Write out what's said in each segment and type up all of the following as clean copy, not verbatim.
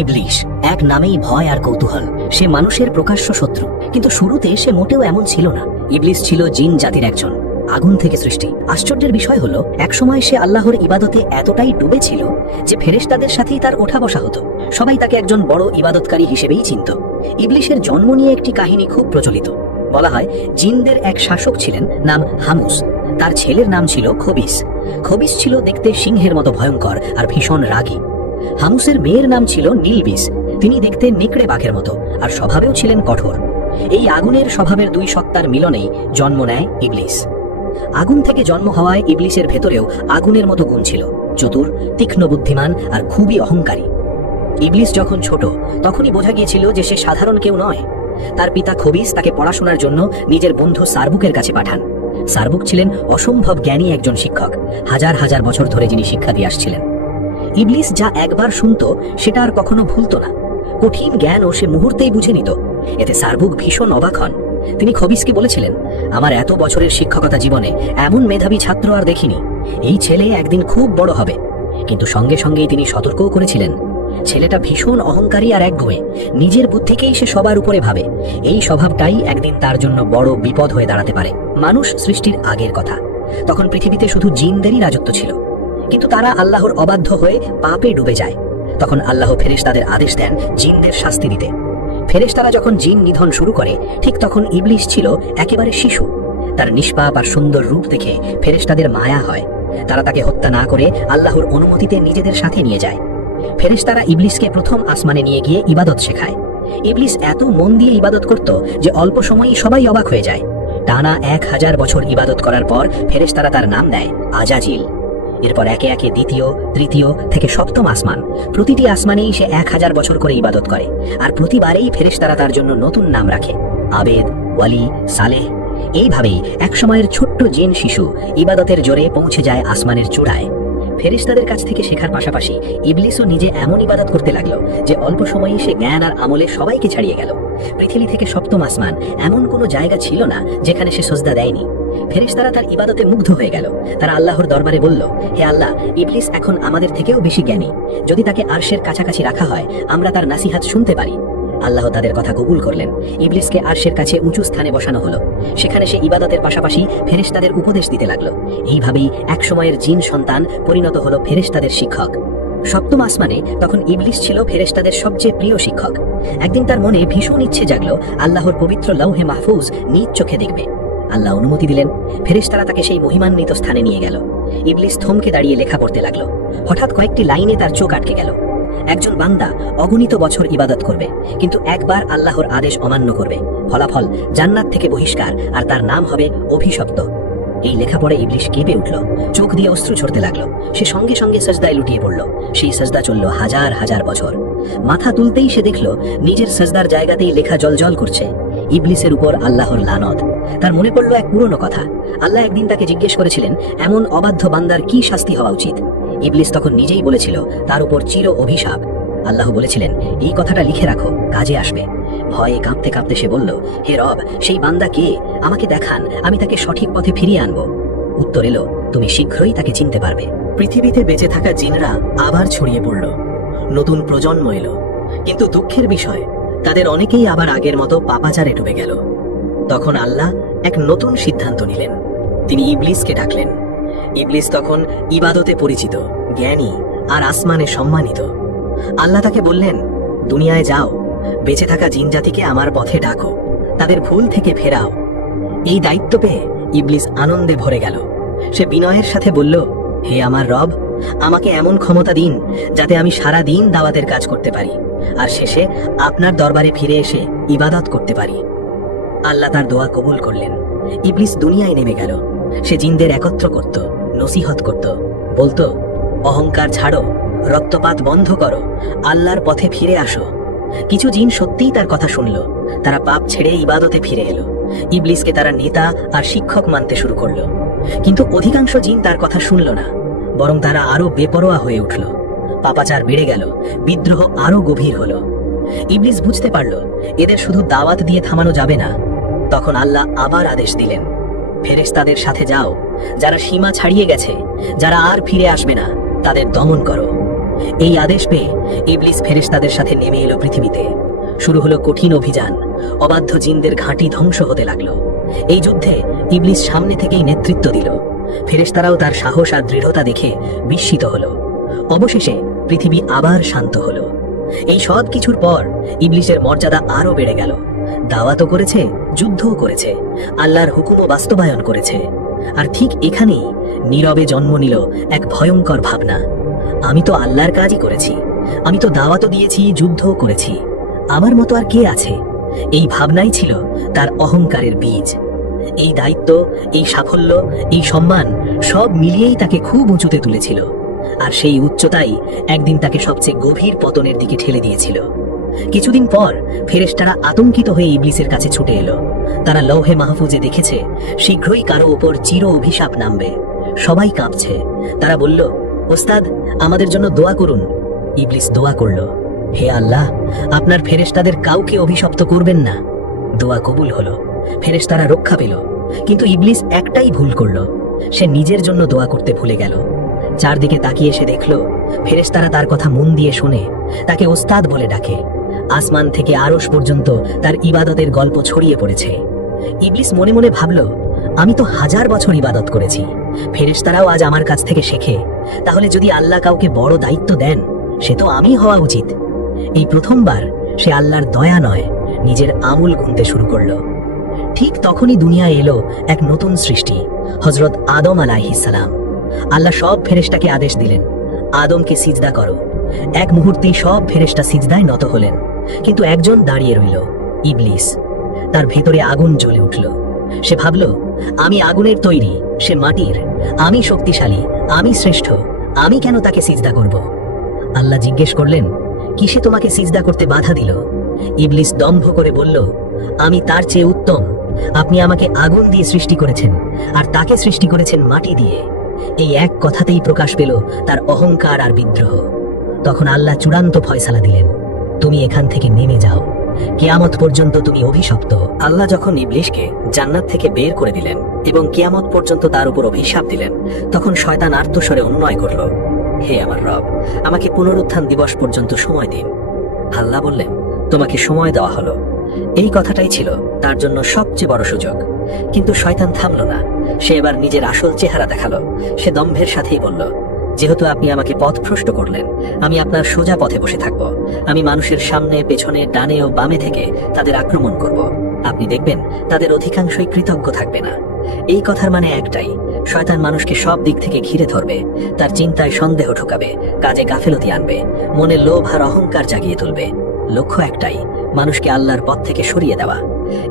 ইবলিশ এক নামেই ভয় আর কৌতূহল। সে মানুষের প্রকাশ্য শত্রু, কিন্তু শুরুতে সে মোটেও এমন ছিল না। ইবলিশ ছিল জিন জাতির একজন, আগুন থেকে সৃষ্টি। আশ্চর্যের বিষয় হলো, একসময় সে আল্লাহর ইবাদতে এতটাই ডুবে ছিল যে ফেরেশতাদের সাথেই তার ওঠা বসা হতো। সবাই তাকে একজন বড় ইবাদতকারী হিসেবেই চিনত। ইবলিশের জন্ম নিয়ে একটি কাহিনী খুব প্রচলিত। বলা হয়, জিনদের এক শাসক ছিলেন, নাম হামুস। তার ছেলের নাম ছিল খবিস। খবিস ছিল দেখতে সিংহের মতো ভয়ঙ্কর আর ভীষণ রাগী। হামুসের মেয়ের নাম ছিল নীলবিস। তিনি দেখতে নেকড়ে বাঘের মতো আর স্বভাবেও ছিলেন কঠোর। এই আগুনের স্বভাবের দুই সত্তার মিলনেই জন্ম নেয় ইবলিস। আগুন থেকে জন্ম হওয়ায় ইবলিসের ভেতরেও আগুনের মতো গুণ ছিল, চতুর, তীক্ষ্ণ বুদ্ধিমান আর খুবই অহংকারী। ইবলিস যখন ছোট, তখনই বোঝা গিয়েছিল যে সে সাধারণ কেউ নয়। তার পিতা খবিস তাকে পড়াশোনার জন্য নিজের বন্ধু সারবুকের কাছে পাঠান। সারবুক ছিলেন অসম্ভব জ্ঞানী একজন শিক্ষক, হাজার হাজার বছর ধরে যিনি শিক্ষা দিয়ে আসছিলেন। ইবলিস যা একবার শুনত সেটা আর কখনো ভুলত না। কঠিন জ্ঞানও সে মুহূর্তেই বুঝে নিত। এতে সারবুক ভীষণ অবাক হন। তিনি খবিসকে বলেছিলেন, আমার এত বছরের শিক্ষকতা জীবনে এমন মেধাবী ছাত্র আর দেখিনি। এই ছেলে একদিন খুব বড় হবে। কিন্তু সঙ্গে সঙ্গেই তিনি সতর্কও করেছিলেন, ছেলেটা ভীষণ অহংকারী আর একগুঁয়ে। নিজের বুদ্ধিকেই সে সবার উপরে ভাবে। এই স্বভাবটাই একদিন তার জন্য বড় বিপদ হয়ে দাঁড়াতে পারে। মানুষ সৃষ্টির আগের কথা, তখন পৃথিবীতে শুধু জিনদেরই রাজত্ব ছিল। কিন্তু তারা আল্লাহর অবাধ্য হয়ে পাপে ডুবে যায়। তখন আল্লাহ ফেরেশতাদের আদেশ দেন জিনদের শাস্তি দিতে। ফেরেশতারা যখন জিন নিধন শুরু করে, ঠিক তখন ইবলিস ছিল একেবারে শিশু। তার নিষ্পাপ আর সুন্দর রূপ দেখে ফেরেশতাদের মায়া হয়। তারা তাকে হত্যা না করে আল্লাহর অনুমতিতে নিজেদের সাথে নিয়ে যায়। ফেরেশতারা ইবলিসকে প্রথম আসমানে নিয়ে গিয়ে ইবাদত শেখায়। ইবলিস এত মন দিয়ে ইবাদত করত যে অল্প সময়ই সবাই অবাক হয়ে যায়। টানা 1000 বছর ইবাদত করার পর ফেরেশতারা তার নাম দেয় আজাজিল। এরপর একে একে দ্বিতীয়, তৃতীয় থেকে সপ্তম আসমান, প্রতিটি আসমানেই সে 1000 বছর করে ইবাদত করে। আর প্রতিবারেই ফেরেশতারা তার জন্য নতুন নাম রাখে, আবেদ, ওয়ালি, সালেহ। এইভাবেই একসময়ের ছোট্ট জিন শিশু ইবাদতের জোরে পৌঁছে যায় আসমানের চূড়ায়। ফেরেশতাদের কাছ থেকে শেখার পাশাপাশি ইবলিসও নিজে এমন ইবাদত করতে লাগলো যে অল্প সময়েই সে জ্ঞান আর আমলে সবাইকে ছাড়িয়ে গেল। পৃথিবী থেকে সপ্তম আসমান এমন কোনো জায়গা ছিল না যেখানে সে সজদা দেয়নি। ফেরেশতারা তার ইবাদতে মুগ্ধ হয়ে গেল। তারা আল্লাহর দরবারে বলল, হে আল্লাহ, ইবলিস এখন আমাদের থেকেও বেশি জ্ঞানী। যদি তাকে আরশের কাছাকাছি রাখা হয়, আমরা তার নাসিহাত শুনতে পারি। আল্লাহ তাদের কথা কবুল করলেন। ইবলিসকে আরশের কাছে উঁচু স্থানে বসানো হলো। সেখানে সে ইবাদতের পাশাপাশি ফেরেশতাদের উপদেশ দিতে লাগলো। এইভাবেই একসময়ের জিন সন্তান পরিণত হলো ফেরেশতাদের শিক্ষক। সপ্তম আসমানে তখন ইবলিস ছিল ফেরেশতাদের সবচেয়ে প্রিয় শিক্ষক। একদিন তার মনে ভীষণ ইচ্ছে জাগলো আল্লাহর পবিত্র লৌহে মাহফুজ নিজ চোখে দেখবে। আল্লাহ অনুমতি দিলেন। ফেরেশতারা তাকে সেই মহিমান্বিত স্থানে নিয়ে গেল। ইবলিস থমকে দাঁড়িয়ে লেখা পড়তে লাগলো। হঠাৎ কয়েকটি লাইনে তার চোখ আটকে গেল। একজন বান্দা অগণিত বছর ইবাদত করবে, কিন্তু একবার আল্লাহর আদেশ অমান্য করবে, ফলাফল জান্নাত থেকে বহিষ্কার, আর তার নাম হবে অভিশপ্ত। এই লেখা পড়ে ইবলিস কেঁপে উঠল, চোখ দিয়ে অশ্রু ঝরতে লাগলো। সে সঙ্গে সঙ্গে সাজদায় লুটিয়ে পড়ল। সেই সাজদা চলল হাজার হাজার বছর। মাথা তুলতেই সে দেখল নিজের সাজদার জায়গাতেই লেখা জলজল করছে, ইবলিসের উপর আল্লাহর লানত। তার মনে পড়ল এক পুরনো কথা। আল্লাহ একদিন তাকে জিজ্ঞেস করেছিলেন, এমন অবাধ্য বান্দার কি শাস্তি হওয়া উচিত? ইবলিস তখন নিজেই বলেছিল, তার উপর চির অভিশাপ। আল্লাহ বলেছিলেন, এই কথাটা লিখে রাখো, কাজে আসবে। ভয়ে কাঁপতে কাঁপতে সে বলল, হে রব, সেই বান্দা কে? আমাকে দেখান, আমি তাকে সঠিক পথে ফিরিয়ে আনবো। উত্তর এলো, তুমি শীঘ্রই তাকে চিনতে পারবে। পৃথিবীতে বেঁচে থাকা জিনরা আবার ছড়িয়ে পড়ল। নতুন প্রজন্ম এলো, কিন্তু দুঃখের বিষয়, তাদের অনেকেই আবার আগের মতো পাপাচারে ডুবে গেল। তখন আল্লাহ এক নতুন সিদ্ধান্ত নিলেন। তিনি ইবলিসকে ডাকলেন। ইবলিস তখন ইবাদতে পরিচিত, জ্ঞানী আর আসমানে সম্মানিত। আল্লাহ তাকে বললেন, দুনিয়ায় যাও, বেঁচে থাকা জিন জাতিকে আমার পথে ডাকো, তাদের ভুল থেকে ফেরাও। এই দায়িত্ব পেয়ে ইবলিস আনন্দে ভরে গেল। সে বিনয়ের সাথে বলল, হে আমার রব, আমাকে এমন ক্ষমতা দিন যাতে আমি সারা দিন দাওয়াতের কাজ করতে পারি, আর শেষে আপনার দরবারে ফিরে এসে ইবাদত করতে পারি। আল্লাহ তার দোয়া কবুল করলেন। ইবলিস দুনিয়ায় নেমে গেল। সে জিনদের একত্র করত, নসিহত করত, বলতো, অহংকার ছাড়ো, রক্তপাত বন্ধ করো, আল্লাহর পথে ফিরে আসো। কিছু জিন সত্যিই তার কথা শুনল। তারা পাপ ছেড়ে ইবাদতে ফিরে এলো। ইবলিসকে তারা নেতা আর শিক্ষক মানতে শুরু করলো। কিন্তু অধিকাংশ জিন তার কথা শুনল না, বরং তারা আরো বেপরোয়া হয়ে উঠল। পাপাচার বেড়ে গেল, বিদ্রোহ আরো গভীর হলো। ইবলিস বুঝতে পারল, এদের শুধু দাওয়াত দিয়ে থামানো যাবে না। তখন আল্লাহ আবার আদেশ দিলেন, ফেরেশতাদের সাথে যাও, যারা সীমা ছাড়িয়ে গেছে, যারা আর ফিরে আসবে না, তাদের দমন করো। এই আদেশ পেয়ে ইবলিস ফেরেশতাদের সাথে নেমে এলো পৃথিবীতে। শুরু হলো কঠিন অভিযান। অবাধ্য জিনদের ঘাঁটি ধ্বংস হতে লাগলো। এই যুদ্ধে ইবলিস সামনে থেকেই নেতৃত্ব দিল। ফেরেশতারাও তার সাহস আর দৃঢ়তা দেখে বিস্মিত হলো। অবশেষে পৃথিবী আবার শান্ত হলো। এই সব কিছুর পর ইবলিসের মর্যাদা আরো বেড়ে গেল। দাওয়াতও করেছে, যুদ্ধও করেছে, আল্লাহর হুকুমও বাস্তবায়ন করেছে। আর ঠিক এখানেই নীরবে জন্ম নিল এক ভয়ঙ্কর ভাবনা। আমি তো আল্লাহর কাজই করেছি, আমি তো দাওয়াতও দিয়েছি, যুদ্ধও করেছি, আমার মতো আর কে আছে? এই ভাবনাই ছিল তার অহংকারের বীজ। এই দায়িত্ব, এই সাফল্য, এই সম্মান সব মিলিয়েই তাকে খুব উঁচুতে তুলেছিল। আর সেই উচ্চতাই একদিন তাকে সবচেয়ে গভীর পতনের দিকে ঠেলে দিয়েছিল। কিছুদিন পর ফেরেশতারা আতঙ্কিত হয়ে ইবলিসের কাছে ছুটে এলো। তারা লৌহে মাহফুজে দেখেছে শীঘ্রই কারো উপর চির অভিশাপ নামবে। সবাই কাঁপছে। তারা বলল, ওস্তাদ, আমাদের জন্য দোয়া করুন। ইবলিস দোয়া করল, হে আল্লাহ, আপনার ফেরেশতাদের কাউকে অভিশপ্ত করবেন না। দোয়া কবুল হলো, ফেরেশতারা রক্ষা পেল। কিন্তু ইবলিস একটাই ভুল করল, সে নিজের জন্য দোয়া করতে ভুলে গেল। চারদিকে তাকিয়ে সে দেখল ফেরেশতারা তার কথা মন দিয়ে শোনে, তাকে ওস্তাদ বলে ডাকে। আসমান থেকে আরশ পর্যন্ত তার ইবাদতের গল্প ছড়িয়ে পড়েছে। ইবলিস মনে মনে ভাবল, আমি তো 1000 বছর ইবাদত করেছি, ফেরেশতারাও আজ আমার কাছ থেকে শেখে। তাহলে যদি আল্লাহ কাউকে বড় দায়িত্ব দেন, সে তো আমি হওয়া উচিত। এই প্রথমবার সে আল্লাহর দয়া নয়, নিজের আমল গুনতে শুরু করলো। ঠিক তখনই দুনিয়ায় এলো এক নতুন সৃষ্টি, হযরত আদম আলাইহিস সালাম। আল্লাহ সব ফেরেশতাকে আদেশ দিলেন, আদমকে সিজদা করো। এক মুহূর্তেই সব ফেরেশতা সিজদায় নত হলেন। কিন্তু একজন দাঁড়িয়ে রইল, ইবলিস। তার ভেতরে আগুন জ্বলে উঠল। সে ভাবল, আমি আগুনের তৈরি, সে মাটির, আমি শক্তিশালী, আমি শ্রেষ্ঠ, আমি কেন তাকে সিজদা করব? আল্লাহ জিজ্ঞেস করলেন, কিসে তোমাকে সিজদা করতে বাধা দিল? ইবলিস দম্ভ করে বলল, আমি তার চেয়ে উত্তম। আপনি আমাকে আগুন দিয়ে সৃষ্টি করেছেন, আর তাকে সৃষ্টি করেছেন মাটি দিয়ে। এই এক কথাতেই প্রকাশ পেল তার অহংকার আর বিদ্রোহ। তখন আল্লাহ চূড়ান্ত ফয়সালা দিলেন, তুমি এখান থেকে নেমে যাও, কিয়ামত পর্যন্ত তুমি অভিশপ্ত। আল্লাহ যখন ইবলিসকে জান্নাত থেকে বের করে দিলেন এবং কিয়ামত পর্যন্ত তার উপর অভিশাপ দিলেন, তখন শয়তান আর্তস্বরে অনুনয় করল, হে আমার রব, আমাকে পুনরুত্থান দিবস পর্যন্ত সময় দিন। আল্লাহ বললেন, তোমাকে সময় দেওয়া হলো। এই কথাটাই ছিল তার জন্য সবচেয়ে বড় সুযোগ। কিন্তু শয়তান থামল না। সে এবার নিজের আসল চেহারা দেখালো। সে দম্ভের সাথেই বলল, যেহেতু আপনি আমাকে পথভ্রষ্ট করলেন, আমি আপনার সোজা পথে বসে থাকব। আমি মানুষের সামনে, পেছনে, ডানে ও বামে থেকে তাদের আক্রমণ করব। আপনি দেখবেন তাদের অধিকাংশই কৃতজ্ঞ থাকবে না। এই কথার মানে একটাই, শয়তান মানুষকে সব দিক থেকে ঘিরে ধরবে, তার চিন্তায় সন্দেহ ঢোকাবে, কাজে গাফেলতি আনবে, মনে লোভ আর অহংকার জাগিয়ে তুলবে। লক্ষ্য একটাই, মানুষকে আল্লাহর পথ থেকে সরিয়ে দেওয়া।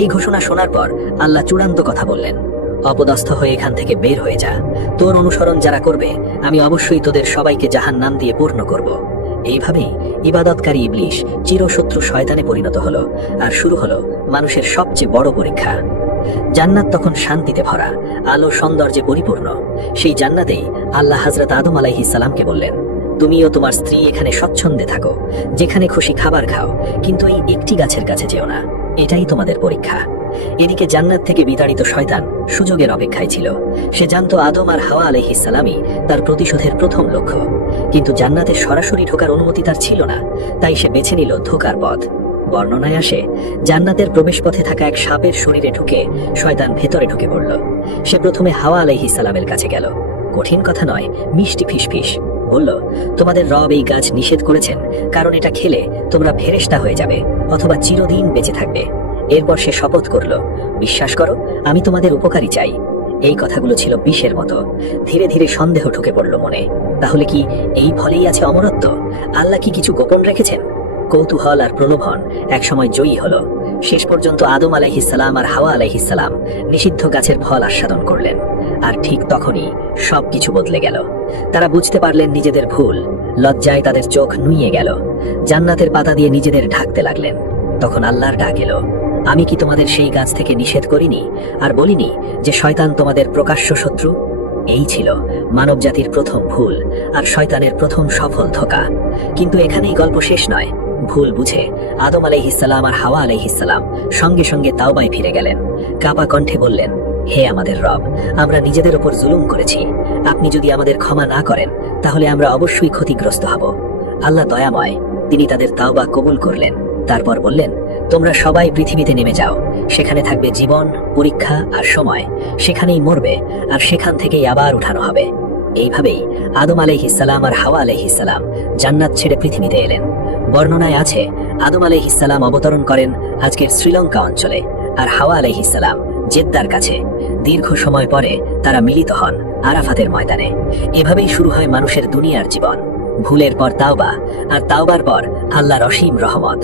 এই ঘোষণা শোনার পর আল্লাহ চূড়ান্ত কথা বললেন, অপদস্থ হয়ে এখান থেকে বের হয়ে যা। তোর অনুসরণ যারা করবে, আমি অবশ্যই তোদের সবাইকে জাহান্নাম দিয়ে পূর্ণ করব। এইভাবেই ইবাদতকারী ইবলিস চিরশত্রু শয়তানে পরিণত হলো। আর শুরু হলো মানুষের সবচেয়ে বড় পরীক্ষা। জান্নাত তখন শান্তিতে ভরা, আলো সৌন্দর্যে পরিপূর্ণ। সেই জান্নাতেই আল্লাহ হযরত আদম আলাইহিস সালামকে বললেন, তুমিও তোমার স্ত্রী এখানে স্বচ্ছন্দে থাকো, যেখানে খুশি খাবার খাও, কিন্তু এই একটি গাছের কাছে যেও না, এটাই তোমাদের পরীক্ষা। এদিকে জান্নাত থেকে বিতাড়িত শয়তান সুযোগের অপেক্ষায় ছিল। সে জানতো আদম আর হাওয়া আলাইহিস সালামই তার প্রতিশোধের প্রথম লক্ষ্য। কিন্তু জান্নাতে সরাসরি ঢোকার অনুমতি তার ছিল না, তাই সে বেছে নিল ধোঁকার পথ। বর্ণনায় আসে, জান্নাতের প্রবেশপথে থাকা এক সাপের শরীরে ঢুকে শয়তান ভেতরে ঢুকে পড়ল। সে প্রথমে হাওয়া আলাইহিস সালামের কাছে গেল। কঠিন কথা নয়, মিষ্টি ফিসফিস বলল, তোমাদের রব এই গাছ নিষেধ করেছেন, কারণ এটা খেলে তোমরা ফেরেশতা হয়ে যাবে অথবা চিরদিন বেঁচে থাকবে। এরপর সে শপথ করল, বিশ্বাস করো, আমি তোমাদের উপকারী চাই। এই কথাগুলো ছিল বিষের মতো। ধীরে ধীরে সন্দেহ ঢুকে পড়ল মনে। তাহলে কি এই ফলেই আছে অমরত্ব? আল্লাহ কি কিছু গোপন রেখেছেন? কৌতূহল আর প্রলোভন একসময় জয়ী হলো। শেষ পর্যন্ত আদম আলাইহিস সালাম আর হাওয়া আলাইহিস সালাম নিষিদ্ধ গাছের ফল আস্বাদন করলেন। আর ঠিক তখনই সবকিছু বদলে গেল। তারা বুঝতে পারলেন নিজেদের ভুল। লজ্জায় তাদের চোখ নুইয়ে গেল। জান্নাতের পাতা দিয়ে নিজেদের ঢাকতে লাগলেন। তখন আল্লাহর ডাক এলো, আমি কি তোমাদের সেই গাছ থেকে নিষেধ করিনি আর বলিনি যে শয়তান তোমাদের প্রকাশ্য শত্রু? এই ছিল মানব জাতির প্রথম ভুল আর শয়তানের প্রথম সফল ধোঁকা। কিন্তু এখানেই গল্প শেষ নয়। ভুল বুঝে আদম আলাইহিস সালাম আর হাওয়া আলাইহিস সালাম সঙ্গে সঙ্গে তাওবায় ফিরে গেলেন। কাপা কণ্ঠে বললেন, হে আমাদের রব, আমরা নিজেদের উপর জুলুম করেছি। আপনি যদি আমাদের ক্ষমা না করেন, তাহলে আমরা অবশ্যই ক্ষতিগ্রস্ত হব। আল্লাহ দয়াময়, তিনি তাদের তাওবা কবুল করলেন। তারপর বললেন, তোমরা সবাই পৃথিবীতে নেমে যাও। সেখানে থাকবে জীবন, পরীক্ষা আর সময়। সেখানেই মরবে, আর সেখান থেকেই আবার উঠানো হবে। এইভাবেই আদম আলাইহিসসালাম আর হাওয়া আলাইহিসসালাম জান্নাত ছেড়ে পৃথিবীতে এলেন। বর্ণনায় আছে, আদম আলাইহিসসালাম অবতরণ করেন আজকের শ্রীলঙ্কা অঞ্চলে, আর হাওয়া আলাইহিসসালাম জেদ্দার কাছে। দীর্ঘ সময় পরে তারা মিলিত হন আরাফাতের ময়দানে। এভাবেই শুরু হয় মানুষের দুনিয়ার জীবন। ভুলের পর তাওবা, আর তাওবার পর আল্লাহর অসীম রহমত।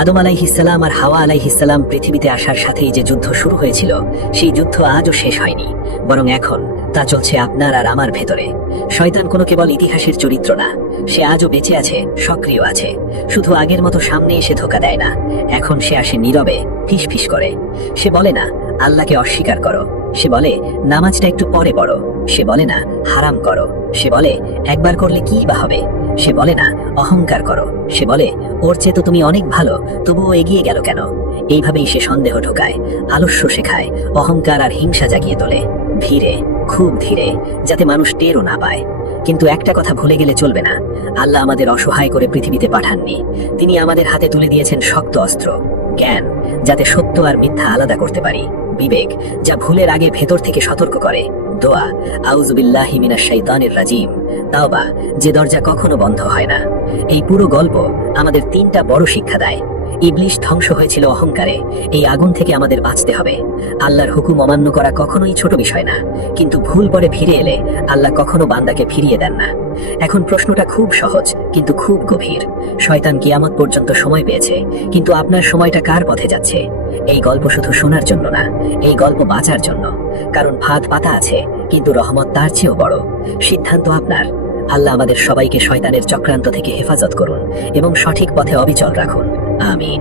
আদম আলাইহিসসালাম আর হাওয়া আলাইহিসসালাম পৃথিবীতে আসার সাথেই যে যুদ্ধ শুরু হয়েছিল, সেই যুদ্ধ আজও শেষ হয়নি, বরং এখন তা চলছে আপনার আর আমার ভেতরে। শয়তান কোনো কেবল ইতিহাসের চরিত্র না, সে আজও বেঁচে আছে, সক্রিয় আছে। শুধু আগের মতো সামনে এসে ধোকা দেয় না, এখন সে আসে নীরবে, ফিস ফিস করে। সে বলে না আল্লাহকে অস্বীকার করো, সে বলে নামাজটা একটু পরে পড়ো। সে বলে না হারাম করো, সে বলে একবার করলে কি বা হবে। সে বলে না অহংকার করো, সে বলে ওর চেয়ে তো তুমি অনেক ভালো, তবুও এগিয়ে গেল কেন। এইভাবেই সে সন্দেহ ঢোকায়, আলস্য শেখায়, অহংকার আর হিংসা জাগিয়ে তোলে, ধীরে, খুব ধীরে, যাতে মানুষ টেরও না পায়। কিন্তু একটা কথা ভুলে গেলে চলবে না, আল্লাহ আমাদের অসহায় করে পৃথিবীতে পাঠাননি। তিনি আমাদের হাতে তুলে দিয়েছেন শক্ত অস্ত্র, জ্ঞান, যাতে সত্য আর মিথ্যা আলাদা করতে পারি, বিবেক, যা ভুলের আগে ভেতর থেকে সতর্ক করে, দোয়া, আউযু বিল্লাহি মিনাশ শাইতানির রাজিম, তাওবা, যে দরজা কখনো বন্ধ হয় না। এই পুরো গল্প আমাদের তিনটা বড় শিক্ষা দেয়। ইবলিশ ধ্বংস হয়েছিল অহংকারে, এই আগুন থেকে আমাদের বাঁচতে হবে। আল্লাহর হুকুম অমান্য করা কখনোই ছোট বিষয় না, কিন্তু ভুল পরে ফিরে এলে আল্লাহ কখনো বান্দাকে ফিরিয়ে দেন না। এখন প্রশ্নটা খুব সহজ, কিন্তু খুব গভীর। শয়তান কিয়ামত পর্যন্ত সময় পেয়েছে, কিন্তু আপনার সময়টা কার পথে যাচ্ছে? এই গল্প শুধু শোনার জন্য না, এই গল্প বাঁচার জন্য। কারণ ফাঁদ পাতা আছে, কিন্তু রহমত তার চেয়েও বড়। সিদ্ধান্ত আপনার। আল্লাহ আমাদের সবাইকে শয়তানের চক্রান্ত থেকে হেফাজত করুন এবং সঠিক পথে অবিচল রাখুন। আমিন।